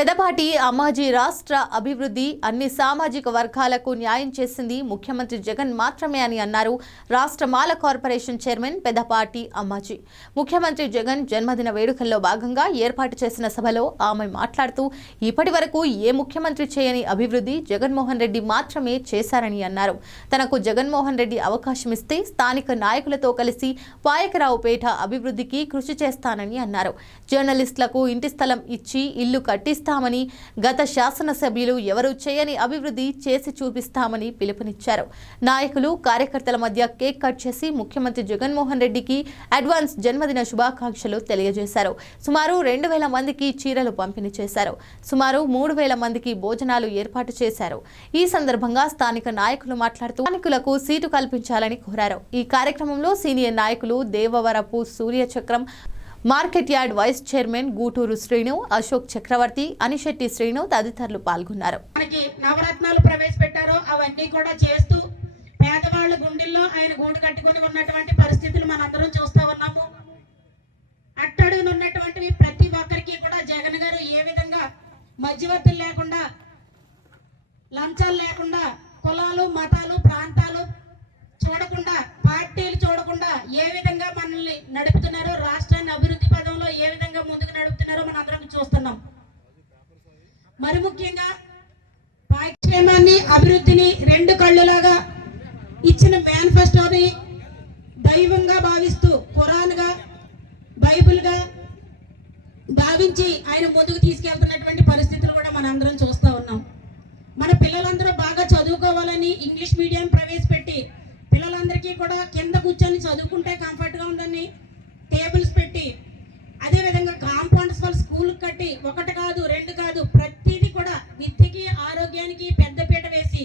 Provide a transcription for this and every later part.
పెదపాటి అమ్మాజీ రాష్ట్ర అభివృద్ధి అన్ని సామాజిక వర్గాలకు న్యాయం చేసింది ముఖ్యమంత్రి జగన్ మాత్రమే అని అన్నారు రాష్ట్ర మాల కార్పొరేషన్ చైర్మన్ పెదపాటి అమ్మాజీ. ముఖ్యమంత్రి జగన్ జన్మదిన వేడుకల్లో భాగంగా ఏర్పాటు చేసిన సభలో ఆమె మాట్లాడుతూ ఇప్పటివరకు ఏ ముఖ్యమంత్రి చేయని అభివృద్ధి జగన్మోహన్ రెడ్డి మాత్రమే చేశారని అన్నారు. తనకు జగన్మోహన్ రెడ్డి అవకాశం ఇస్తే స్థానిక నాయకులతో కలిసి పాయకరావుపేట అభివృద్ధికి కృషి చేస్తానని అన్నారు. జర్నలిస్టులకు ఇంటి స్థలం ఇచ్చి ఇల్లు కట్టిస్తామని గత శాసనసభ్యులు ఎవరూ చేయని అభివృద్ధి చేసి చూపిస్తామని పిలుపునిచ్చారు. నాయకులు కార్యకర్తల మధ్య కేక్ కట్ చేసి ముఖ్యమంత్రి జగన్మోహన్ రెడ్డికి అడ్వాన్స్ జన్మదిన శుభాకాంక్షలు తెలియజేశారు. సుమారు 2,000 మందికి చీరలు పంపిణీ చేశారు. సుమారు 3,000 మందికి భోజనాలు ఏర్పాటు చేశారు. ఈ సందర్భంగా స్థానిక నాయకులు మాట్లాడుతూ స్థానికులకు సీటు కల్పించాలని కోరారు. ఈ కార్యక్రమంలో సీనియర్ నాయకులు Devavarapu Suryachakram, market yard vice chairman Gooturu Srinu, Ashok Chakravarthi, Anisetti Srinu తదితరులు పాల్గొన్నారు. మనకి నవరత్నాలు ప్రవేశపెట్టారో అవన్నీ కూడా చేస్తూ పేదవాళ్ళ గుండెల్లో ఆయన గూడు కట్టుకుని ఉన్నటువంటి పరిస్థితులు మనందరం చూస్తూ ఉన్నాము. అట్టడుగునున్నటువంటి ప్రతి ఒక్కరికి కూడా జగన్ గారు ఏ విధంగా మధ్యవర్తులు లేకుండా, లంచాలు లేకుండా, కులాలు, మతాలు, ప్రాంతాలు చూడకుండా, పార్టీలు చూడకుండా ఏ విధంగా మనల్ని నడుపుతున్నారో, రాష్ట్రాన్ని అభివృద్ధి పదంలో ఏ విధంగా ముందుకు నడుపుతున్నారో మనం అందరం చూస్తున్నాం. మరి ముఖ్యంగా పాక్షేమాన్ని, అభివృద్ధిని రెండు కళ్ళులాగా ఇచ్చిన మేనిఫెస్టోని దైవంగా భావిస్తూ, ఖురాన్గా, బైబిల్గా భావించి ఆయన ముందుకు తీసుకెళ్తున్నటువంటి పరిస్థితులు కూడా మనం అందరం చూస్తూ ఉన్నాం. మన పిల్లలందరూ బాగా చదువుకోవాలని ఇంగ్లీష్ మీడియం ప్రవేశపెట్టి పిల్లలందరికీ కూడా కింద కూర్చొని చదువుకుంటే కంఫర్ట్గా ఉందని టేబుల్స్ పెట్టి, అదేవిధంగా కాంపౌండ్స్ వాళ్ళ స్కూల్ కట్టి, ఒకటి కాదు రెండు కాదు ప్రతిదీ కూడా విద్యకి, ఆరోగ్యానికి పెద్దపీట వేసి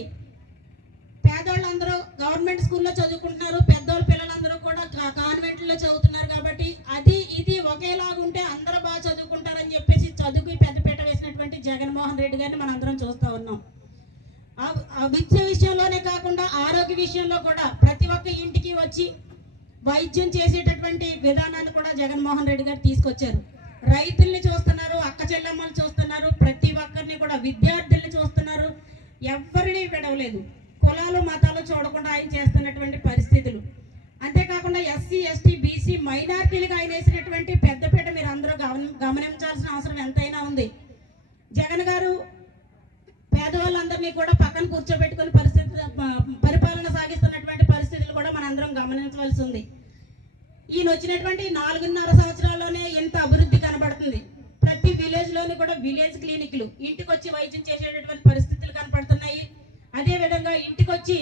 పేదోళ్ళందరూ గవర్నమెంట్ స్కూల్లో చదువుకుంటున్నారు. పెద్దోళ్ళ పిల్లలందరూ కూడా కాన్వెంట్లో చదువుతున్నారు. కాబట్టి అది ఇది ఒకేలాగుంటే అందరూ బాగా చదువుకుంటారని చెప్పేసి చదువుకి పెద్దపీట వేసినటువంటి జగన్మోహన్ రెడ్డి గారిని మనం అందరం చూస్తూ ఉన్నాం. విద్య విషయంలోనే కాకుండా ఆరోగ్య విషయంలో కూడా ప్రతి ఒక్క ఇంటికి వచ్చి వైద్యం చేసేటటువంటి విధానాన్ని కూడా జగన్మోహన్ రెడ్డి గారు తీసుకొచ్చారు. రైతుల్ని చూస్తున్నారు, అక్క చెల్లెమ్మలు చూస్తున్నారు, ప్రతి ఒక్కరిని కూడా విద్యార్థుల్ని చూస్తున్నారు. ఎవరిని విడవలేదు. కులాలు, మతాలు చూడకుండా ఆయన చేస్తున్నటువంటి పరిస్థితులు. అంతేకాకుండా ఎస్సీ, ఎస్టీ, బీసీ, మైనార్టీలకు ఆయన వేసినటువంటి పెద్దపీట మీరు అందరూ గమనించాల్సిన అవసరం ఎంతైనా ఉంది. జగన్ గారు పేదవాళ్ళందరినీ కూడా పక్కన కూర్చోబెట్టుకుని పరిపాలన సాగిస్తున్నటువంటి పరిస్థితులు కూడా మనందరం గమనించవలసి ఉంది. ఈయన వచ్చినటువంటి 4.5 సంవత్సరాల్లోనే ఇంత అభివృద్ధి కనబడుతుంది. ప్రతి విలేజ్లోని కూడా విలేజ్ క్లినిక్లు, ఇంటికి వచ్చి వైద్యం చేసేటటువంటి పరిస్థితులు కనపడుతున్నాయి. అదేవిధంగా ఇంటికి వచ్చి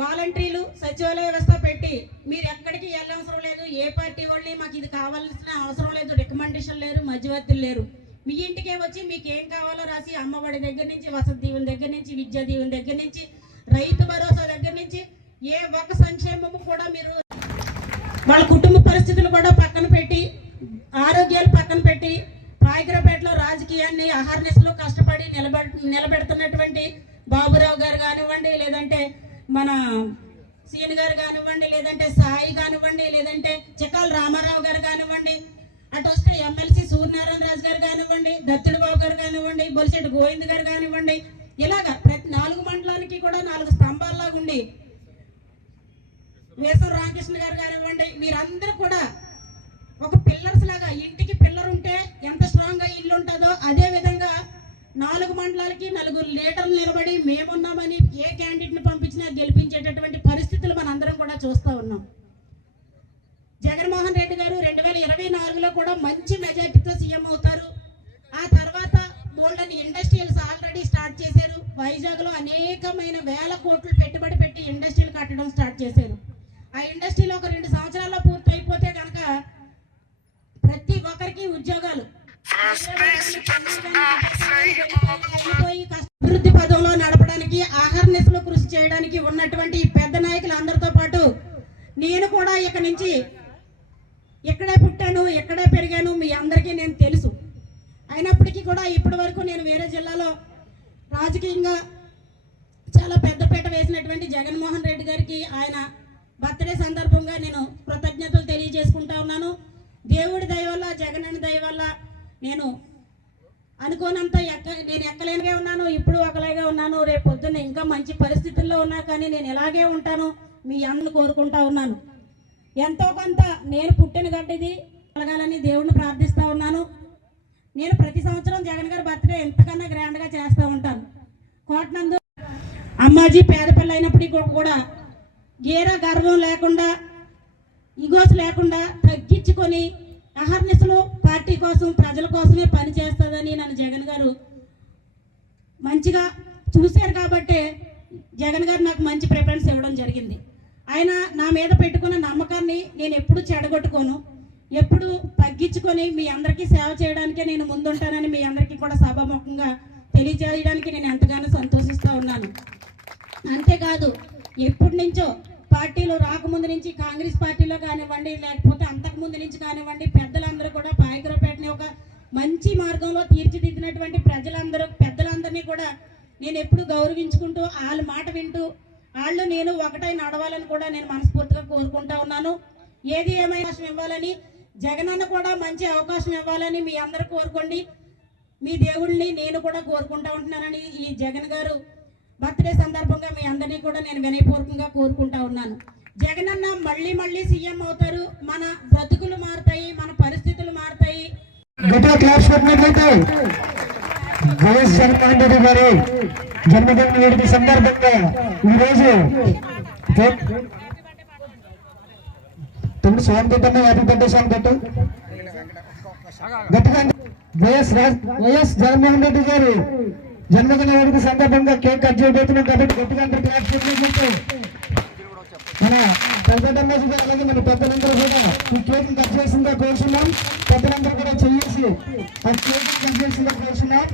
వాలంటీర్లు, సచివాలయ వ్యవస్థ పెట్టి మీరు ఎక్కడికి వెళ్ళవసరం లేదు, ఏ పార్టీ వాళ్ళని మాకు ఇది కావాల్సిన అవసరం లేదు, రికమెండేషన్ లేరు, మధ్యవర్తులు లేరు, మీ ఇంటికే వచ్చి మీకు ఏం కావాలో రాసి అమ్మఒడి దగ్గర నుంచి, వసతి దీవెన దగ్గర నుంచి, విద్యా దీవెన దగ్గర నుంచి, రైతు భరోసా దగ్గర నుంచి ఏ ఒక్క సంక్షేమము కూడా మీరు వాళ్ళ కుటుంబ పరిస్థితులు కూడా పక్కన పెట్టి, ఆరోగ్యాలు పక్కన పెట్టి, పాయకరావుపేటలో రాజకీయాన్ని అహర్నిశలు కష్టపడి నిలబెడుతున్నటువంటి బాబురావు గారు కానివ్వండి, లేదంటే మన సీని గారు కానివ్వండి, లేదంటే సాయి కానివ్వండి, లేదంటే చిక్కాల రామారావు గారు కానివ్వండి, అటు వస్తే ఎమ్మెల్సీ సూర్యనారాయణ రాజు గారు కానివ్వండి, దత్తుడు బాబు గారు కానివ్వండి, బొలిశెట్టి గోవింద్ గారు కానివ్వండి, ఇలాగా ప్రతి 4 మండలానికి కూడా 4 స్తంభాల్లాగా ఉండి, వేసవ రామకృష్ణ గారు కానివ్వండి, వీరందరూ కూడా ఒక పిల్లర్స్ లాగా, ఇంటికి పిల్లర్ ఉంటే ఎంత స్ట్రాంగ్ గా ఇల్లు ఉంటుందో అదే విధంగా 4 మండలాలకి 4 లీడర్లు నిలబడి మేమున్నామని ఏ క్యాండిడేట్ ని పంపించినా గెలిపించేటటువంటి పరిస్థితులు మనందరం కూడా చూస్తూ ఉన్నాం. జగన్మోహన్ రెడ్డి గారు 2024లో కూడా మంచి మెజార్టీతో సీఎం అవుతారు. ఆ తర్వాత బోల్డన్ ఇండస్ట్రియల్స్ ఆల్రెడీ స్టార్ట్ చేశారు. వైజాగ్లో అనేకమైన వేల కోట్లు పెట్టుబడి పెట్టి ఇండస్ట్రీలు కట్టడం స్టార్ట్ చేశారు. ఆ ఇండస్ట్రీలో ఒక 2 సంవత్సరాల్లో పూర్తి అయిపోతే కనుక ప్రతి ఒక్కరికి ఉద్యోగాలు, అభివృద్ధి పదంలో నడపడానికి, ఆహర్నిశలు కృషి చేయడానికి ఉన్నటువంటి పెద్ద నాయకులందరితో పాటు నేను కూడా ఇక నుంచి ఎక్కడే పుట్టాను, ఎక్కడే పెరిగాను, మీ అందరికీ నేను తెలుసు. అయినప్పటికీ కూడా ఇప్పటి వరకు నేను వేరే జిల్లాలో రాజకీయంగా చాలా పెద్దపీట వేసినటువంటి జగన్మోహన్ రెడ్డి గారికి ఆయన బర్త్డే సందర్భంగా నేను కృతజ్ఞతలు తెలియజేసుకుంటా ఉన్నాను. దేవుడి దయ వల్ల, జగన్ దయ వల్ల నేను అనుకోనంత నేను ఎక్కలేనిగా ఉన్నాను, ఇప్పుడు ఒకలాగే ఉన్నాను, రేపు పొద్దున్న ఇంకా మంచి పరిస్థితుల్లో ఉన్నా కానీ నేను ఇలాగే ఉంటాను మీ అందరిని కోరుకుంటా ఉన్నాను. ఎంతో కొంత నేను పుట్టిన గడ్డిది కలగాలని దేవుణ్ణి ప్రార్థిస్తూ ఉన్నాను. నేను ప్రతి సంవత్సరం జగన్ గారి బర్త్డే ఎంతకన్నా గ్రాండ్గా చేస్తూ ఉంటాను. కోటనందు అమ్మాజీ పేద పిల్ల అయినప్పటికీ కూడా గేర గర్వం లేకుండా ఇగోస్ లేకుండా తగ్గించుకొని అహర్నిశలు పార్టీ కోసం ప్రజల కోసమే పని చేస్తుందని నన్ను జగన్ గారు మంచిగా చూశారు కాబట్టి జగన్ గారు నాకు మంచి ప్రిఫరెన్స్ ఇవ్వడం జరిగింది. ఆయన నా మీద పెట్టుకున్న నమ్మకాన్ని నేను ఎప్పుడు చెడగొట్టుకోను, ఎప్పుడు తగ్గించుకొని మీ అందరికీ సేవ చేయడానికే నేను ముందుంటానని మీ అందరికీ కూడా సభాముఖంగా తెలియజేయడానికి నేను ఎంతగానో సంతోషిస్తూ ఉన్నాను. అంతేకాదు ఎప్పటి నుంచో పార్టీలో రాకముందు నుంచి కాంగ్రెస్ పార్టీలో కానివ్వండి, లేకపోతే అంతకుముందు నుంచి కానివ్వండి, పెద్దలందరూ కూడా పాయకరావుపేటని ఒక మంచి మార్గంలో తీర్చిదిద్దినటువంటి పెద్దలందరినీ కూడా నేను ఎప్పుడు గౌరవించుకుంటూ వాళ్ళ మాట వింటూ వాళ్ళు నేను ఒకటై నడవాలని కూడా నేను మనస్ఫూర్తిగా కోరుకుంటా ఉన్నాను. ఏది ఏమైనా అవకాశం ఇవ్వాలని, జగనన్న కూడా మంచి అవకాశం ఇవ్వాలని మీ అందరూ కోరుకోండి. మీ దేవుళ్ళని నేను కూడా కోరుకుంటా ఉంటున్నానని ఈ జగన్ గారు బర్త్డే సందర్భంగా మీ అందరినీ కూడా నేను వినయపూర్వకంగా కోరుకుంటా ఉన్నాను. జగనన్న మళ్ళీ మళ్ళీ సీఎం అవుతారు, మన బ్రతుకులు మారుతాయి, మన పరిస్థితులు మారుతాయి. జన్మదిన వేడుక సందర్భంగా ఈరోజు తమ్ముడు స్వామి పెట్టమ్మా, హ్యాపీ బర్త్డే స్వామి పెట్టు గట్టిగా. వైఎస్ జగన్మోహన్ రెడ్డి గారు జన్మదిన వేడుక సందర్భంగా కేక్ కట్ చేయబోతున్నాం కాబట్టి గట్టిగా అందరూ క్లాప్స్ చెప్పినట్టు మన పెద్దమ్మాజీ గారు అలాగే మన పెద్దలందరూ కూడా ఈ కేక్ కట్ చేసిందా కోరుచున్నాం. పెద్దలందరూ కూడా చెయ్యేసి ఆ కేక్ కట్ చేసిందా కోరుచున్నాం.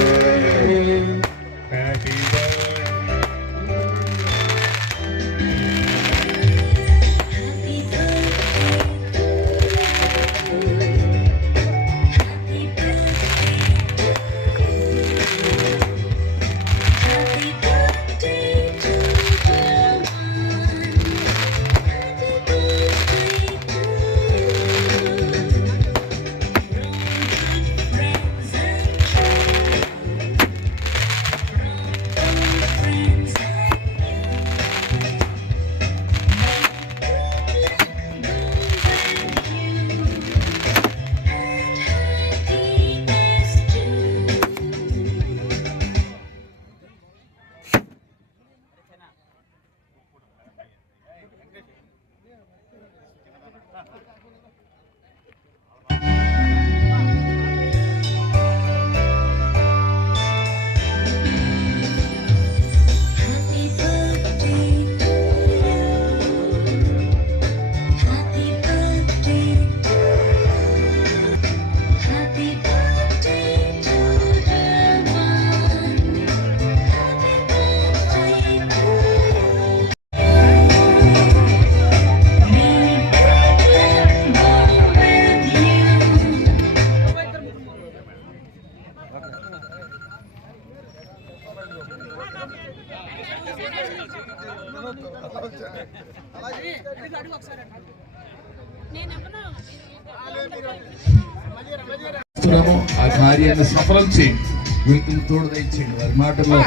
ఆ కార్యాన్ని సఫలం చేయండి, వీటిని తోడు దయచేయండి, వారి మాటల్లో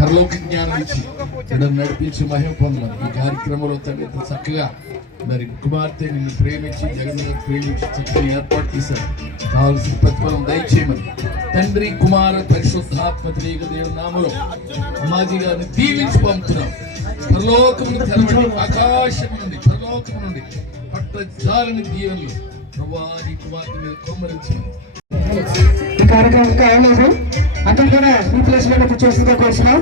పరలోక జ్ఞానం ఇచ్చి ఇక్కడ నడిపించి మహిమ పొందాలి. ఈ కార్యక్రమంలో తండ్రి చక్కగా మరి కుమార్తె నిన్ను ప్రేమించి జగన్ ప్రేమించి చక్కగా ఏర్పాటు చేశారు. కావాల్సిన ప్రతిఫలం దయచేయమని తండ్రి కుమార పరిశుద్ధాత్మ త్రియేక దేవుని నామములో అమ్మాజీ గారిని దీవించి పంపుతున్నాం. పరలోకమును తెరవండి, ఆకాశం నుండి పరలోకము నుండి పట్టజాలని దీవెనలు ప్రభువాని కుమార్తె మీద కుమ్మరించమని. ఈ కార్యక్రమం ఇంకా అవ్వలేదు, అతను కూడా ఈ ప్లేస్ లో చేసిందా కోరుతున్నాం.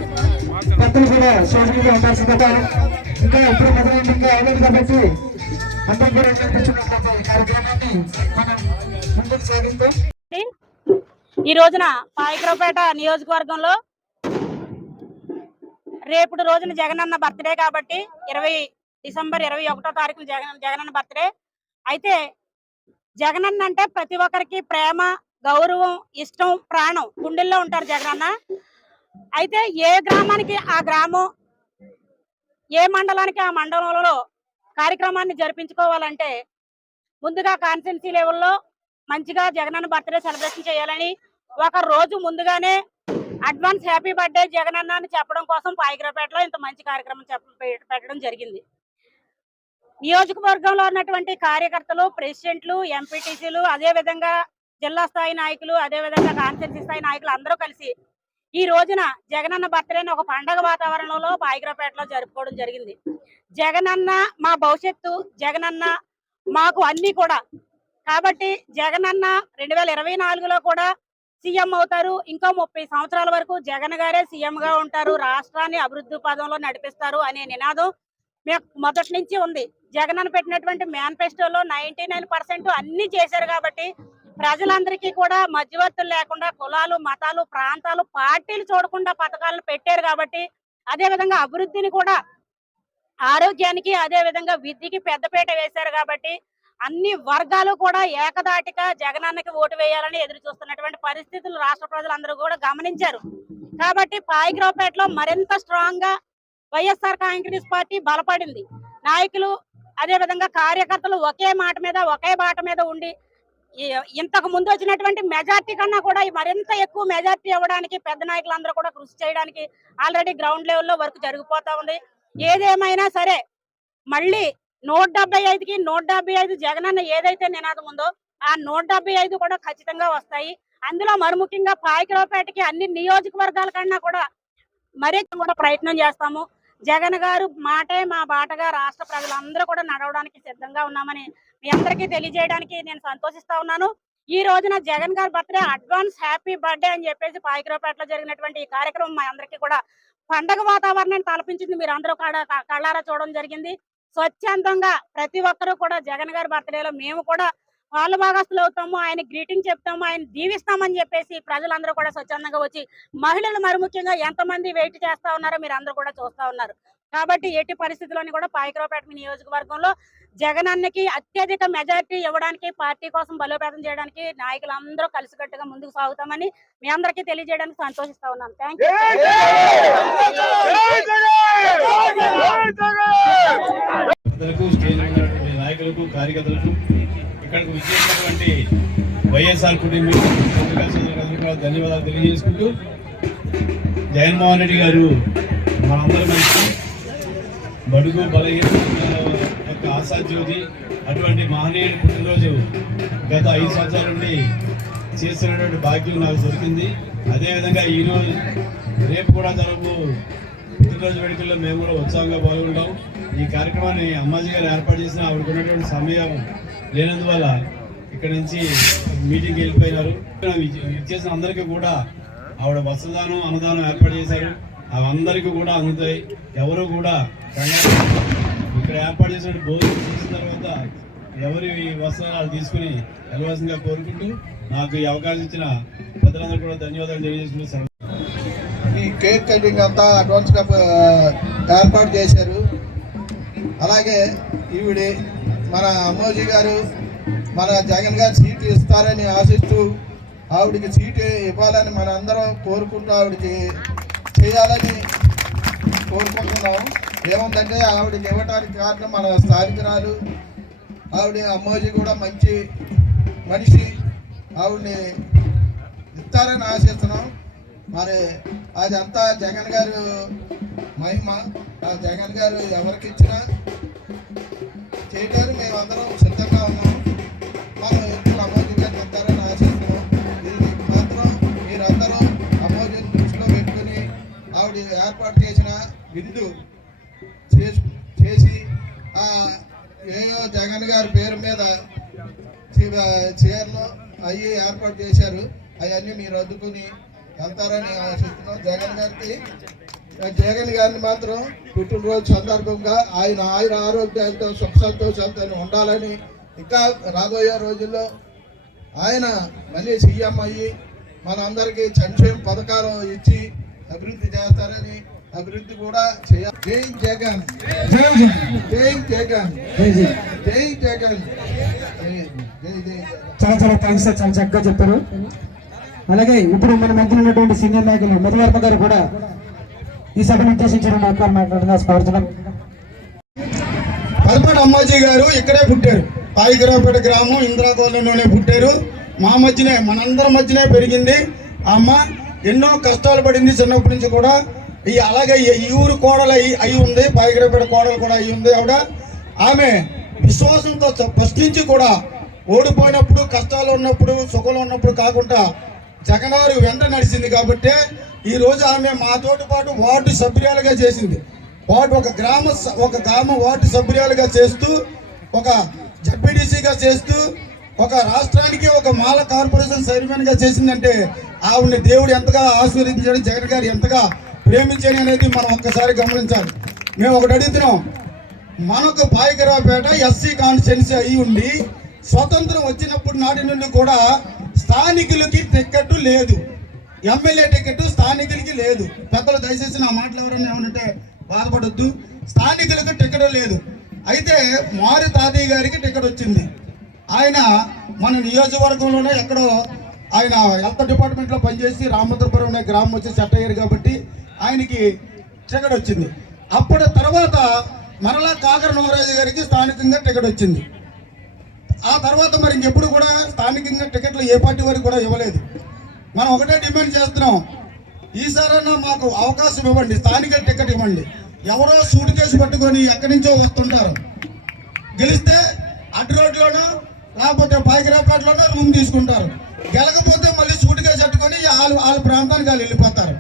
పెద్దలు కూడా సోదరుగా ఉండాల్సిందా, ఇంకా ఇప్పుడు మొదలైంది ఇంకా అవ్వలేదు కాబట్టి అందరం కూడా ఈ కార్యక్రమాన్ని మనం ముందుకు సాగిస్తాం. ఈ రోజున పాయకరావుపేట నియోజకవర్గంలో రేపటి రోజున జగనన్న బర్త్డే కాబట్టి డిసెంబర్ 21వ తారీఖున జగనన్న బర్త్డే. అయితే జగనన్న అంటే ప్రతి ఒక్కరికి ప్రేమ, గౌరవం, ఇష్టం, ప్రాణం, గుండెల్లో ఉంటారు జగనన్న. అయితే ఏ గ్రామానికి ఆ గ్రామం, ఏ మండలానికి ఆ మండలంలో కార్యక్రమాన్ని జరిపించుకోవాలంటే ముందుగా కాన్స్టిట్యున్సీ లెవెల్లో మంచిగా జగనన్న బర్త్డే సెలబ్రేషన్ చేయాలని ఒక రోజు ముందుగానే అడ్వాన్స్ హ్యాపీ బర్త్డే జగనన్న అని చెప్పడం కోసం పాయిగ్రాపేటలో ఇంత మంచి కార్యక్రమం పెట్టడం జరిగింది. నియోజకవర్గంలో ఉన్నటువంటి కార్యకర్తలు, ప్రెసిడెంట్లు, ఎంపీటీసీలు, అదే విధంగా జిల్లా స్థాయి నాయకులు, అదే విధంగా కాన్స్టిట్యూన్సీ స్థాయి నాయకులు అందరూ కలిసి ఈ రోజున జగనన్న బర్త్డేని ఒక పండగ వాతావరణంలో పాయిగ్రాపేటలో జరుపుకోవడం జరిగింది. జగనన్న మా భవిష్యత్తు, జగనన్న మాకు అన్ని కూడా. కాబట్టి జగనన్న 2024లో కూడా సీఎం అవుతారు. ఇంకో 30 సంవత్సరాల వరకు జగన్ గారే సీఎం గా ఉంటారు, రాష్ట్రాన్ని అభివృద్ధి పదంలో నడిపిస్తారు అనే నినాదం మొదటి నుంచి ఉంది. జగనన్న పెట్టినటువంటి మేనిఫెస్టోలో 99% అన్ని చేశారు. కాబట్టి ప్రజలందరికీ కూడా మధ్యవర్తులు లేకుండా కులాలు, మతాలు, ప్రాంతాలు, పార్టీలు చూడకుండా పథకాలను పెట్టారు. కాబట్టి అదే విధంగా అభివృద్ధిని కూడా, ఆరోగ్యానికి, అదే విధంగా విద్యకి పెద్దపీట వేశారు. కాబట్టి అన్ని వర్గాలు కూడా ఏకదాటిగా జగనన్నకి ఓటు వేయాలని ఎదురు చూస్తున్నటువంటి పరిస్థితులు రాష్ట్ర ప్రజలందరూ కూడా గమనించారు. కాబట్టి పాయిగ్రాపేటలో మరింత స్ట్రాంగ్ గా వైఎస్ఆర్ కాంగ్రెస్ పార్టీ బలపడింది. నాయకులు, అదే విధంగా కార్యకర్తలు ఒకే మాట మీద, ఒకే బాట మీద ఉండి ఇంతకు ముందు వచ్చినటువంటి మెజార్టీ కన్నా కూడా మరింత ఎక్కువ మెజార్టీ ఇవ్వడానికి పెద్ద నాయకులందరూ కూడా కృషి చేయడానికి ఆల్రెడీ గ్రౌండ్ లెవెల్లో వర్క్ జరిగిపోతా ఉంది. ఏదేమైనా సరే మళ్ళీ 175కి 175 జగనన్న ఏదైతే నినాదం ఉందో ఆ 175 కూడా ఖచ్చితంగా వస్తాయి. అందులో మరి ముఖ్యంగా పాయిగ్రాపేటకి అన్ని నియోజకవర్గాల కన్నా కూడా మరీ కూడా ప్రయత్నం చేస్తాము. జగన్ గారు మాటే మా బాటగా రాష్ట్ర ప్రజలందరూ కూడా నడవడానికి సిద్ధంగా ఉన్నామని మీ అందరికీ తెలియజేయడానికి నేను సంతోషిస్తా ఉన్నాను. ఈ రోజున జగన్ గారి బర్త్డే అడ్వాన్స్ హ్యాపీ బర్త్డే అని చెప్పేసి పాయిగ్రాపేటలో జరిగినటువంటి ఈ కార్యక్రమం మా అందరికీ కూడా పండగ వాతావరణాన్ని తలపించింది. మీరు అందరూ కళ్ళారా చూడడం జరిగింది. స్వచ్ఛందంగా ప్రతి ఒక్కరూ కూడా జగన్ గారి బర్త్డేలో మేము కూడా వాళ్ళు భాగస్తులు అవుతాము, ఆయన గ్రీటింగ్ చెప్తాము, ఆయన దీవిస్తామని చెప్పేసి ప్రజలందరూ కూడా స్వచ్ఛందంగా వచ్చి, మహిళలు మరి ముఖ్యంగా ఎంతమంది వెయిట్ చేస్తా ఉన్నారో మీరు అందరూ కూడా చూస్తా ఉన్నారు. కాబట్టి ఎట్టి పరిస్థితుల్లోని కూడా పాయిగ్రాపేట నియోజకవర్గంలో జగనన్నకి అత్యధిక మెజారిటీ ఇవ్వడానికి, పార్టీ కోసం బలోపేతం చేయడానికి నాయకులందరూ కలిసికట్టుగా ముందుకు సాగుతామని మీ అందరికీ తెలియజేయడానికి సంతోషిస్తా ఉన్నాను. Thank you. నాయకులకు, కార్యకర్తలకు, ఇక్కడికి విచ్చేసినటువంటి వైఎస్ఆర్ కుటుంబం ధన్యవాదాలు తెలియజేసుకుంటూ, జగన్మోహన్ రెడ్డి గారు మనందరి మంచి బడుగు బలహీన యొక్క ఆశాజ్యోతి, అటువంటి మహనీయుడి పుట్టినరోజు గత 5 సంవత్సరాల నుండి చేస్తున్నటువంటి భాగ్యం నాకు దొరికింది. అదేవిధంగా ఈరోజు రేపు కూడా జరుపు పుట్టినరోజు వేడుకల్లో మేము కూడా ఉత్సాహంగా పాల్గొంటాం. ఈ కార్యక్రమాన్ని అమ్మాజీ గారు ఏర్పాటు చేసిన ఆవిడకు ఉన్నటువంటి సమయం లేనందువల్ల ఇక్కడ నుంచి మీటింగ్కి వెళ్ళిపోయినారు. ఇచ్చేసిన అందరికీ కూడా ఆవిడ వస్త్రదానం, అన్నదానం ఏర్పాటు చేశారు. అవి అందరికీ కూడా అందుతాయి. ఎవరు కూడా ఇక్కడ ఏర్పాటు చేసిన భోజనం చేసిన తర్వాత ఎవరి వస్త్రాలు తీసుకుని వెళ్ళవలసిందిగా కోరుకుంటూ, నాకు ఈ అవకాశం ఇచ్చిన పెద్దలందరూ కూడా ధన్యవాదాలు తెలియజేసుకుంటూ ఈ కేక్ కటింగ్ అంతా అడ్వాన్స్గా ఏర్పాటు చేశారు. అలాగే ఈవిడి మన అమ్మోజీ గారు మన జగన్ గారు సీటు ఇస్తారని ఆశిస్తూ ఆవిడికి సీటు ఇవ్వాలని మన అందరం కోరుకుంటూ ఆవిడకి చేయాలని కోరుకుంటున్నాం. ఏముందంటే ఆవిడకి ఇవ్వడానికి కారణం మన స్థానికురాలు. ఆవిడ అమ్మోజీ కూడా మంచి మనిషి, ఆవిడని ఇస్తారని ఆశిస్తున్నాం. మరి అదంతా జగన్ గారు మహిమ. ఆ జగన్ గారు ఎవరికి ఇచ్చినా చేయడానికి మేమందరం సిద్ధంగా ఉన్నాం. మనం ఎప్పుడు అమోజీ గారిని ఇస్తారని ఆశిస్తున్నాం. దీనికి మాత్రం మీరందరూ అమోజీని దృష్టిలో పెట్టుకుని ఆవిడ ఏర్పాటు చేసిన విందు చేసి ఏయో జగన్ గారి పేరు మీద చీరలు అవి ఏర్పాటు చేశారు. అవన్నీ మీరు అద్దుకుని వెళ్తారని ఆశిస్తున్నాం. జగన్ గారిని మాత్రం పుట్టినరోజు సందర్భంగా ఆయన ఆరోగ్యాలతో సుఖ సంతోషాలతో ఉండాలని, ఇంకా రాబోయే రోజుల్లో ఆయన మళ్ళీ సీఎం అయ్యి మనందరికీ సంక్షేమ పథకాలు ఇచ్చి అభివృద్ధి చేస్తారని, అభివృద్ధి కూడా చేయాలి. జై జగన్, జై జగన్, జై జగన్. చాలా చాలా థ్యాంక్స్ సార్, చాలా చక్కగా చెప్పారు. అలాగే ఇప్పుడు మన మధ్య ఉన్నటువంటి సీనియర్ నాయకులు మధువర్మ గారు కూడా ఈ సభను ఉద్దేశించిన మాట్లాడుతున్నా కోరుతున్నాం. పల్పటి అమ్మాజీ గారు ఇక్కడే పుట్టారు. పాయిగ్రాపేట గ్రామం ఇందిరా కాలనీలోనే పుట్టారు. మా మధ్యనే, మనందరి మధ్యనే పెరిగింది. ఆ అమ్మ ఎన్నో కష్టాలు పడింది చిన్నప్పటి నుంచి కూడా. అలాగే ఈ ఊరు కోడలు అయి ఉంది, పాయకరపేట కోడలు కూడా అయి ఉంది ఆవిడ. ఆమె విశ్వాసంతో ఫస్ట్ నుంచి కూడా ఓడిపోయినప్పుడు, కష్టాలు ఉన్నప్పుడు, సుఖంలో ఉన్నప్పుడు కాకుండా జగన్ గారు వెంట నడిచింది కాబట్టి ఈరోజు ఆమె మాతోటి పాటు వార్డు సభ్యురాలుగా చేసింది. ఒక గ్రామ వార్డు సభ్యురాలుగా చేస్తూ, ఒక జడ్పీటీసీగా చేస్తూ, ఒక రాష్ట్రానికి ఒక మాల కార్పొరేషన్ చైర్మన్గా చేసిందంటే ఆవిడని దేవుడు ఎంతగా ఆశీర్వదించాడు, జగన్ గారు ఎంతగా ప్రేమించాడు అనేది మనం ఒక్కసారి గమనించాలి. మేము ఒకటి అడుగుతున్నాం, మనకు పాయకరావుపేట ఎస్సీ కాన్స్టిట్యున్సీ అయి ఉండి స్వతంత్రం వచ్చినప్పుడు నాటి నుండి కూడా స్థానికులకి టికెట్ లేదు, ఎమ్మెల్యే టికెట్ స్థానికులకి లేదు. పెద్దలు దయచేసి నా మాటలు ఎవరైనా ఏమంటే బాధపడొద్దు. స్థానికులకు టికెట్ లేదు. అయితే మారి తాతయ్య గారికి టికెట్ వచ్చింది. ఆయన మన నియోజకవర్గంలోనే ఎక్కడో ఆయన హెల్త్ డిపార్ట్మెంట్లో పనిచేసి రామభద్రపురం అనే గ్రామం వచ్చి సెట్ అయ్యారు కాబట్టి ఆయనకి టికెట్ వచ్చింది. అప్పటి తర్వాత మరలా కాకర నోరాజు గారికి స్థానికంగా టికెట్ వచ్చింది. ఆ తర్వాత మరి ఇంకెప్పుడు కూడా స్థానికంగా టికెట్లు ఏ పార్టీ వారికి కూడా ఇవ్వలేదు. మనం ఒకటే డిమాండ్ చేస్తున్నాం, ఈసారైనా మాకు అవకాశం ఇవ్వండి, స్థానిక టికెట్ ఇవ్వండి. ఎవరో సూట్ కేసు పట్టుకొని ఎక్కడి నుంచో వస్తుంటారు, గెలిస్తే అడ్డు రోడ్లోనో లేకపోతే పాయకరావుపేటలోనో రూమ్ తీసుకుంటారు, గెలకపోతే మళ్ళీ సూట్ కేసు పట్టుకొని వాళ్ళ ప్రాంతానికి వాళ్ళు వెళ్ళిపోతారు.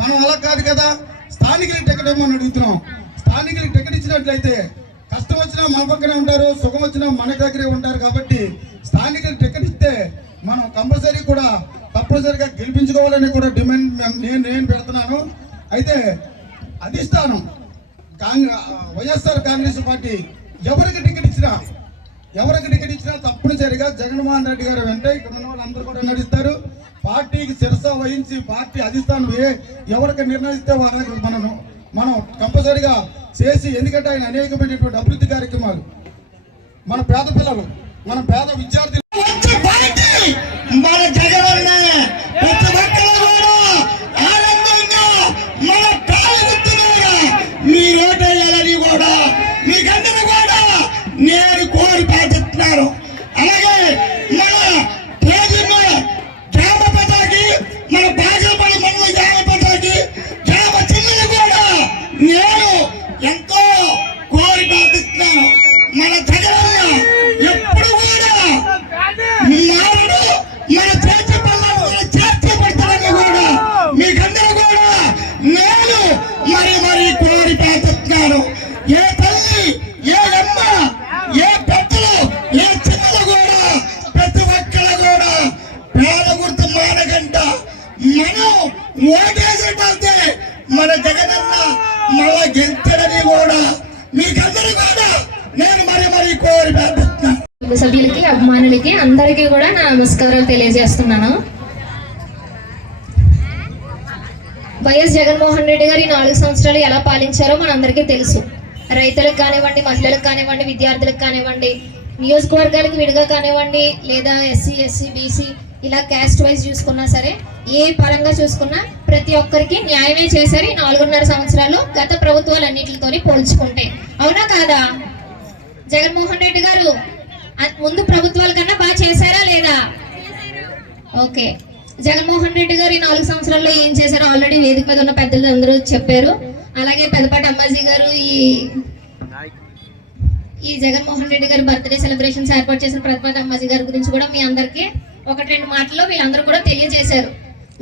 మనం అలా కాదు కదా, స్థానికులకి టికెట్ ఇవ్వమని అడుగుతున్నాం. స్థానికులకి టికెట్ ఇచ్చినట్లయితే కష్టం వచ్చినా మన పక్కనే ఉంటారు, సుఖం వచ్చినా మన దగ్గరే ఉంటారు. కాబట్టి స్థానికులు టికెట్ ఇస్తే మనం కంపల్సరీ కూడా తప్పనిసరిగా గెలిపించుకోవాలని కూడా డిమాండ్ నేను పెడుతున్నాను. అయితే అధిష్టానం వైఎస్ఆర్ కాంగ్రెస్ పార్టీ ఎవరికి టికెట్ ఇచ్చినా తప్పనిసరిగా జగన్మోహన్ రెడ్డి గారు వెంట ఇక్కడ ఉన్న వాళ్ళందరూ కూడా నడుస్తారు. పార్టీకి శిరస వహించి పార్టీ అధిష్టానం ఎవరికి నిర్ణయిస్తే వారికి మనం కంపల్సరిగా చేసి, ఎందుకంటే ఆయన అనేకమైనటువంటి అభివృద్ధి కార్యక్రమాలు, మన పేద పిల్లలు, మన పేద విద్యార్థులు మన జగన్ ప్రతి ఒక్కరు కూడా ఆనందంగా మన పాల్గొంటున్నారు. మీ ఓటేయాలని కూడా మీకందరూ కూడా నేను కోరి ప్రార్థిస్తున్నాను. అలాగే మన గ్రామ పదాకి, మన బాజపల్లి మండల గ్రామ పదాకి గ్రామ చిన్నలు కూడా నేను ఎంతో కోరి ప్రార్థిస్తున్నాను. మన జగనన్న ఎప్పుడు కూడా మారడు, మన చేతి పనులను చేర్చబడతారని కూడా మీకందరూ కూడా నేను మరి కోరి ప్రార్థిస్తున్నాను. ఏ తల్లి, ఏ అమ్మ, ఏ పెద్దలు, ఏ చిన్నలు కూడా ప్రతి ఒక్కరు కూడా పేద గుర్తు మానగంట మనం ఓటేసేటైతే మన జగనన్న మళ్ళా గెలిచారని కూడా మీకందరూ కూడా నేను మరి కోరి ప్రార్థిస్తున్నాను. సభ్యులకి, అభిమానులకి అందరికీ కూడా నా నమస్కారాలు తెలియజేస్తున్నాను. వైఎస్ జగన్మోహన్ రెడ్డి గారు ఈ 4 సంవత్సరాలు ఎలా పాలించారో మనందరికీ తెలుసు. రైతులకు కానివ్వండి, మహిళలకు కానివ్వండి, విద్యార్థులకు కానివ్వండి, నియోజకవర్గాలకు విడిగా కానివ్వండి, లేదా ఎస్సీ, ఎస్సీ, బీసీ ఇలా క్యాస్ట్ వైజ్ చూసుకున్నా సరే, ఏ పరంగా చూసుకున్నా ప్రతి ఒక్కరికి న్యాయమే చేశారు ఈ 4.5 సంవత్సరాలు గత ప్రభుత్వాలన్నిటితో పోల్చుకుంటే. అవునా కాదా? జగన్మోహన్ రెడ్డి గారు ముందు ప్రభుత్వాల కన్నా బాగా చేశారా లేదా? ఓకే. జగన్మోహన్ రెడ్డి గారు ఈ 4 సంవత్సరాల్లో ఏం చేశారో ఆల్రెడీ వేదిక మీద ఉన్న పెద్దలు అందరూ చెప్పారు. అలాగే పెద్దపాటి అమ్మాజీ గారు ఈ జగన్మోహన్ రెడ్డి గారి బర్త్డే సెలబ్రేషన్స్ ఏర్పాటు చేసిన పెద్దపాటి అమ్మాజీ గారి గురించి కూడా మీ అందరికీ 1-2 మాటల్లో వీళ్ళందరూ కూడా తెలియజేశారు.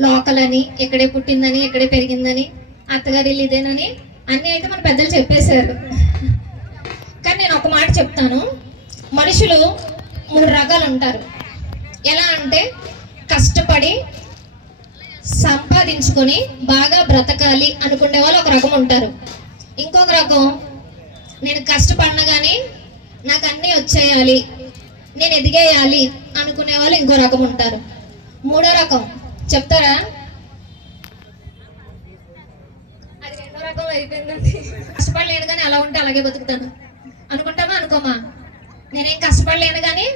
లోకల్ అని, ఇక్కడే పుట్టిందని, ఇక్కడే పెరిగిందని, అత్తగారి ఇల్లు ఇదేనని అన్నీ అయితే మన పెద్దలు చెప్పేశారు. కానీ నేను ఒక మాట చెప్తాను, మనుషులు 3 రకాలు ఉంటారు. ఎలా అంటే కష్టపడి సంపాదించుకొని బాగా బ్రతకాలి అనుకునే వాళ్ళు ఒక రకం ఉంటారు. ఇంకొక రకం నేను కష్టపడినా కానీ నాకు అన్నీ వచ్చేయాలి, నేను ఎదిగేయాలి అనుకునే వాళ్ళు ఇంకో రకం ఉంటారు. 3వ రకం చెప్తారా? అది 2వ రకం అయిపోయిందండి. కష్టపడలేను కానీ అలా ఉంటే అలాగే బతుకుతాను అనుకుంటామా? అనుకోమా? నేనేం కష్టపడలేను కానీ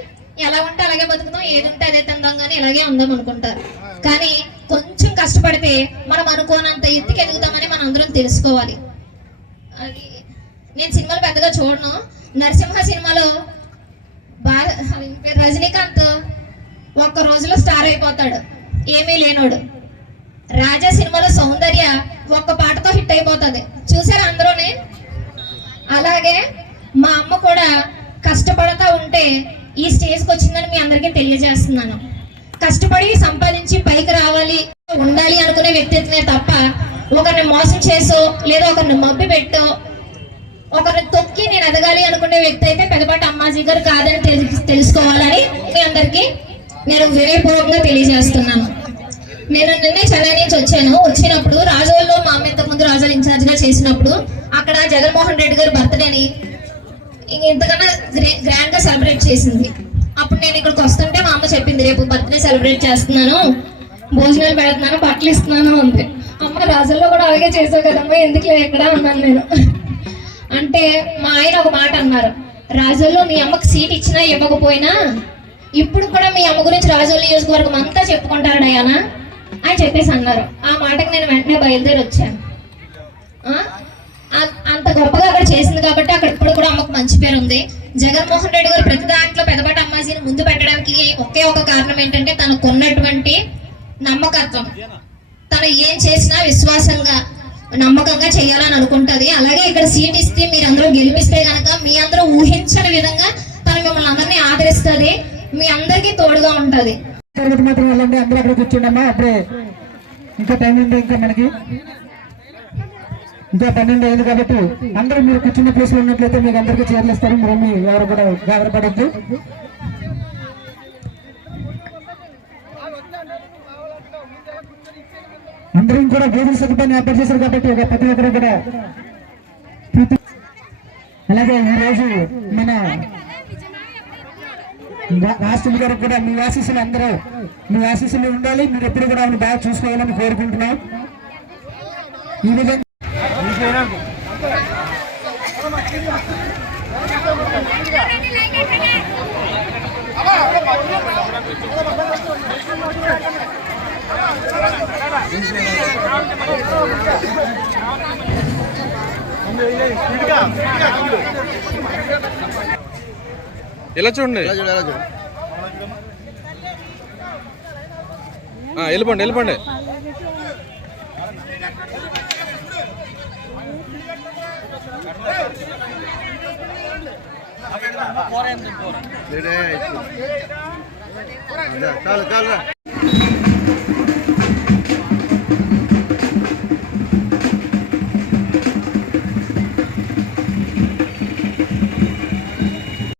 ఎలా ఉంటే అలాగే బతుకుతాం, ఏది ఉంటే అదే తిందాం కానీ ఇలాగే ఉందాం అనుకుంటారు. కానీ కొంచెం కష్టపడితే మనం అనుకోనంత ఎత్తుకి ఎదుగుతామని మనం అందరం తెలుసుకోవాలి. అది నేను సినిమాలు పెద్దగా చూడను. నరసింహ సినిమాలో రజనీకాంత్ ఒక్క రోజులో స్టార్ అయిపోతాడు, ఏమీ లేనోడు. రాజా సినిమాలో సౌందర్య ఒక్క పాటతో హిట్ అయిపోతుంది, చూసారా అందరూనే? అలాగే మా అమ్మ కూడా కష్టపడతా ఉంటే ఈ స్టేజ్కి వచ్చిందని మీ అందరికీ తెలియజేస్తున్నాను. కష్టపడి సంపాదించి పైకి రావాలి ఉండాలి అనుకునే వ్యక్తిత్వమే తప్ప ఒకరిని మోసం చేసో లేదా ఒకరిని మబ్బి పెట్టో ఒకరిని తొక్కి నేను ఎదగాలి అనుకునే వ్యక్తి అయితే పెద్దపాటి అమ్మాజీ గారు కాదని తెలుసుకోవాలని మీ అందరికీ నేను వినయపూర్వకంగా తెలియజేస్తున్నాను. నేను నిన్నే చెన్నై నుంచి వచ్చినప్పుడు రాజోల్లో మా అమ్మ ఇంతకుముందు రాజోలు ఇన్ఛార్జ్గా చేసినప్పుడు అక్కడ జగన్మోహన్ రెడ్డి గారి బర్త్డేని ఇంతకన్నా గ్రాండ్ గా సెలబ్రేట్ చేసింది. అప్పుడు నేను ఇక్కడికి వస్తుంటే మా అమ్మ చెప్పింది, రేపు బర్త్డే సెలబ్రేట్ చేస్తున్నాను, భోజనాలు పెడుతున్నాను, బట్టలు ఇస్తున్నాను అంతే. అమ్మ రాజుల్లో కూడా అలాగే చేసావు కదమ్మా, ఎందుకులే ఎక్కడ ఉన్నాను నేను అంటే మా ఆయన ఒక మాట అన్నారు, రాజుల్లో మీ అమ్మకి సీట్ ఇచ్చినా ఇవ్వకపోయినా ఇప్పుడు కూడా మీ అమ్మ గురించి రాజోలు నియోజకవర్గం అంతా చెప్పుకుంటారు డయానా అని చెప్పేసి అన్నారు. ఆ మాటకి నేను వెంటనే బయలుదేరి వచ్చాను. అంత గొప్పగా అక్కడ చేసింది కాబట్టి అక్కడ ఇప్పుడు కూడా అమ్మకు మంచి పేరు ఉంది. జగన్మోహన్ రెడ్డి గారు ప్రతి దాంట్లో పెద్దపాటి అమ్మాజీని ముందు పెట్టడానికి ఒకే ఒక కారణం ఏంటంటే తనకు ఉన్నటువంటి నమ్మకత్వం. తను ఏం చేసినా విశ్వాసంగా నమ్మకంగా చేయాలని అనుకుంటది. అలాగే ఇక్కడ సీట్ ఇస్తే మీరందరూ గెలిపిస్తే కనుక మీ అందరూ ఊహించని విధంగా తను మిమ్మల్ని అందరినీ ఆదరిస్తుంది, మీ అందరికీ తోడుగా ఉంటది. మాత్రం వెళ్ళండి, అందరూ అక్కడ కూర్చోండమ్మా. అప్పుడే ఇంకా టైం ఉంది, ఇంకా మనకి ఇంకా 12 అయింది కాబట్టి అందరూ మీరు కూర్చున్న ప్లేస్ లో ఉన్నట్లయితే మీకు అందరికీ చీరలు ఇస్తారు. మీరు ఎవరు కూడా గాబరపడద్దు. అందరం కూడా భోజన సదుపాయాన్ని ఏర్పాటు చేశారు కాబట్టి ప్రతి ఒక్కరు కూడా. అలాగే ఈరోజు మన రాష్ట్రం గారు కూడా మీ ఆశీస్సులు అందరూ మీ ఆశీస్సులు ఉండాలి, మీరు ఎప్పుడు కూడా ఆమెను బాగా చూసుకోవాలని కోరుకుంటున్నాం. ఈ విధంగా ఎలా చూడండి, వెళ్ళిపోండి. చాలు